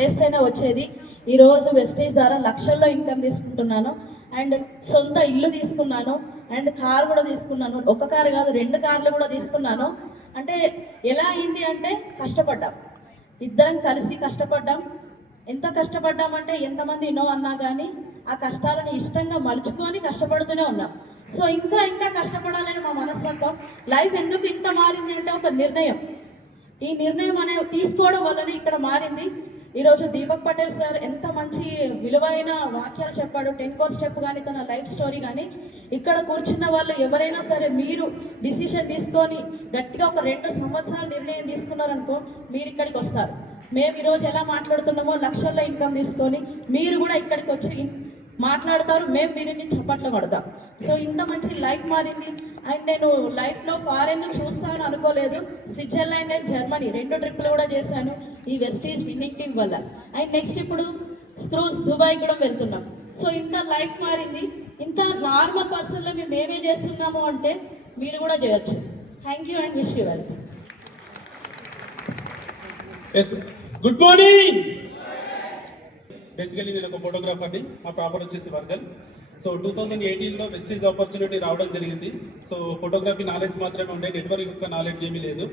చేస్తేనే వచ్చేది. ఈరోజు వెస్టేజ్ ద్వారా లక్షల్లో ఇన్కమ్ తీసుకుంటున్నాను. అండ్ సొంత ఇల్లు తీసుకున్నాను. అండ్ కారు కూడా తీసుకున్నాను. ఒక కారు కాదు, 2 కార్లు కూడా తీసుకున్నాను. అంటే ఎలా అయింది అంటే కష్టపడ్డాం, ఇద్దరం కలిసి కష్టపడ్డాం. ఎంత కష్టపడ్డామంటే ఎంతమంది నో అన్నా కానీ ఆ కష్టాలను ఇష్టంగా మలుచుకొని కష్టపడుతూనే ఉన్నాం. సో ఇంకా ఇంకా కష్టపడాలని మా మనస్తత్వం. లైఫ్ ఎందుకు ఇంత మారింది అంటే ఒక నిర్ణయం. ఈ నిర్ణయం అనేది తీసుకోవడం వల్లనే ఇక్కడ మారింది. ఈరోజు దీపక్ పటేల్ సార్ ఎంత మంచి విలువైన వాక్యాలు చెప్పాడు. 10 కోర్ స్టెప్ కానీ తన లైఫ్ స్టోరీ కానీ ఇక్కడ కూర్చున్న వాళ్ళు ఎవరైనా సరే మీరు డిసిషన్ తీసుకొని గట్టిగా ఒక 2 సంవత్సరాలు నిర్ణయం తీసుకున్నారనుకో మీరు ఇక్కడికి వస్తారు. మేము ఈరోజు ఎలా మాట్లాడుతున్నామో లక్షల్లో ఇన్కమ్ తీసుకొని మీరు కూడా ఇక్కడికి వచ్చి మాట్లాడతారు. మేము వీరిని చప్పట్లు పడతాం. సో ఇంత మంచి లైఫ్ మారింది. అండ్ నేను లైఫ్లో ఫారెన్ చూస్తాను అనుకోలేదు. స్విట్జర్లాండ్ అండ్ జర్మనీ 2 ట్రిప్పులు కూడా చేశాను ఈ వెస్టీజ్ విన్నింగ్ టీం వల్ల. అండ్ నెక్స్ట్ ఇప్పుడు క్రూజ్ దుబాయ్ కూడా వెళ్తున్నాం. సో ఇంత లైఫ్ మారింది. ఇంత నార్మల్ పర్సన్లో మేము ఏమే చేస్తున్నాము అంటే మీరు కూడా చేయొచ్చు. Thank you and wish you well. Good morning. Basically నేను ఒక ఫోటోగ్రాఫర్ని. మా ప్రాపర్ వచ్చేసి వర్గల్. సో 2018లో వెస్టీజ్ ఆపర్చునిటీ రావడం జరిగింది. సో ఫోటోగ్రఫీ నాలెడ్జ్ మాత్రమే ఉండే, నెట్వర్క్ యొక్క నాలెడ్జ్ ఏమీ లేదు.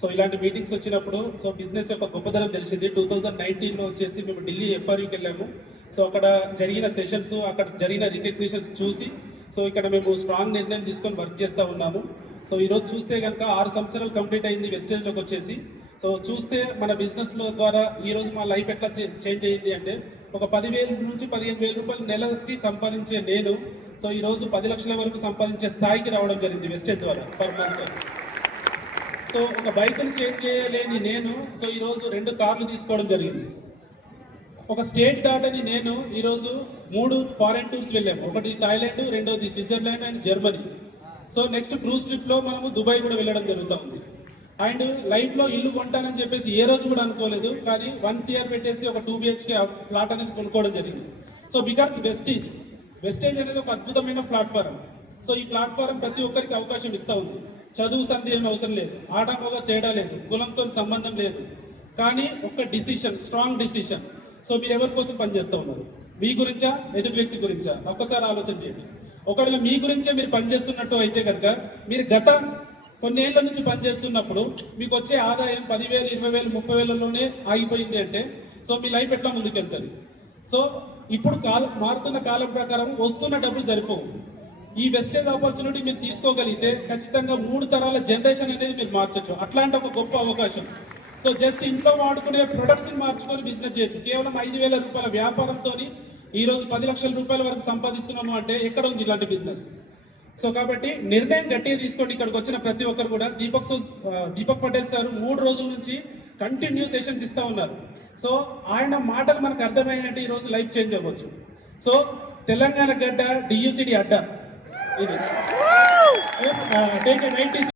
సో ఇలాంటి మీటింగ్స్ వచ్చినప్పుడు సో బిజినెస్ యొక్క గొప్పదనం తెలిసింది. 2019లో వచ్చేసి మేము ఢిల్లీ ఎఫ్ఆర్యూకి వెళ్ళాము. సో అక్కడ జరిగిన సెషన్స్, అక్కడ జరిగిన రికగ్నిషన్స్ చూసి సో ఇక్కడ మేము స్ట్రాంగ్ నిర్ణయం తీసుకొని వర్క్ చేస్తూ ఉన్నాము. సో ఈరోజు చూస్తే కనుక 6 సంవత్సరాలు కంప్లీట్ అయింది వెస్టేజ్లోకి వచ్చేసి. సో చూస్తే మన బిజినెస్లో ద్వారా ఈరోజు మా లైఫ్ ఎట్లా చేంజ్ అయ్యింది అంటే ఒక 10,000 నుంచి 15,000 రూపాయలు నెలకి సంపాదించే నేను సో ఈరోజు 10 లక్షల వరకు సంపాదించే స్థాయికి రావడం జరిగింది వెస్టేజ్ వల్ల పర్ మంత్. సో ఒక బైక్ని చేంజ్ చేయలేని నేను సో ఈరోజు 2 కార్లు తీసుకోవడం జరిగింది. ఒక స్టేట్ దాటని నేను ఈరోజు 3 ఫారెన్ టూర్స్ వెళ్ళాము. ఒకటి థాయిలాండ్, రెండోది Switzerland and Germany. So next cruise ట్రిప్లో మనము దుబాయ్ కూడా వెళ్ళడం జరుగుతుంది. అండ్ లైఫ్లో ఇల్లు కొంటానని చెప్పేసి ఏ రోజు కూడా అనుకోలేదు, కానీ 1 CR పెట్టేసి ఒక 2 BHK ప్లాట్ అనేది కొనుక్కోవడం జరిగింది. సో బికాస్ వెస్టేజ్ అనేది ఒక అద్భుతమైన ప్లాట్ఫారం. సో ఈ ప్లాట్ఫారం ప్రతి ఒక్కరికి అవకాశం ఇస్తూ ఉంది. చదువు సంధి ఏమి అవసరం లేదు, ఆటంకంగా తేడా లేదు, కులంతో సంబంధం లేదు, కానీ ఒక డిసిషన్, స్ట్రాంగ్ డిసిషన్. సో మీరు ఎవరి కోసం పనిచేస్తూ ఉన్నారు? మీ గురించా, ఎదుటి వ్యక్తి గురించా? ఒక్కసారి ఆలోచన చేయండి. ఒకవేళ మీ గురించే మీరు పనిచేస్తున్నట్టు అయితే కనుక మీరు గత కొన్ని ఏళ్ల నుంచి పనిచేస్తున్నప్పుడు మీకు వచ్చే ఆదాయం 10,000, 20,000, 30,000లోనే ఆగిపోయింది అంటే సో మీ లైఫ్ ఎట్లా ముందుకెళ్తుంది? సో ఇప్పుడు మారుతున్న కాలం ప్రకారం వస్తున్న డబ్బులు సరిపోవు. ఈ వెస్టేజ్ ఆపర్చునిటీ మీరు తీసుకోగలిగితే ఖచ్చితంగా 3 తరాల జనరేషన్ అనేది మీరు మార్చచ్చు. అట్లాంటి ఒక గొప్ప అవకాశం. సో జస్ట్ ఇంట్లో వాడుకునే ప్రొడక్ట్స్ని మార్చుకొని బిజినెస్ చేయొచ్చు. కేవలం 5,000 రూపాయల వ్యాపారంతో ఈరోజు 10 లక్షల రూపాయల వరకు సంపాదిస్తున్నాము అంటే ఎక్కడ ఉంది ఇలాంటి బిజినెస్? సో కాబట్టి నిర్ణయం గట్టిగా తీసుకోండి. ఇక్కడికి వచ్చిన ప్రతి ఒక్కరు కూడా దీపక్ పటేల్ సార్ 3 రోజుల నుంచి కంటిన్యూ సెషన్స్ ఇస్తూ ఉన్నారు. సో ఆయన మాటలు మనకు అర్థమైనట్టు ఈరోజు లైఫ్ చేంజ్ అవ్వచ్చు. సో తెలంగాణ గడ్డ DUCD అడ్డ ఇది.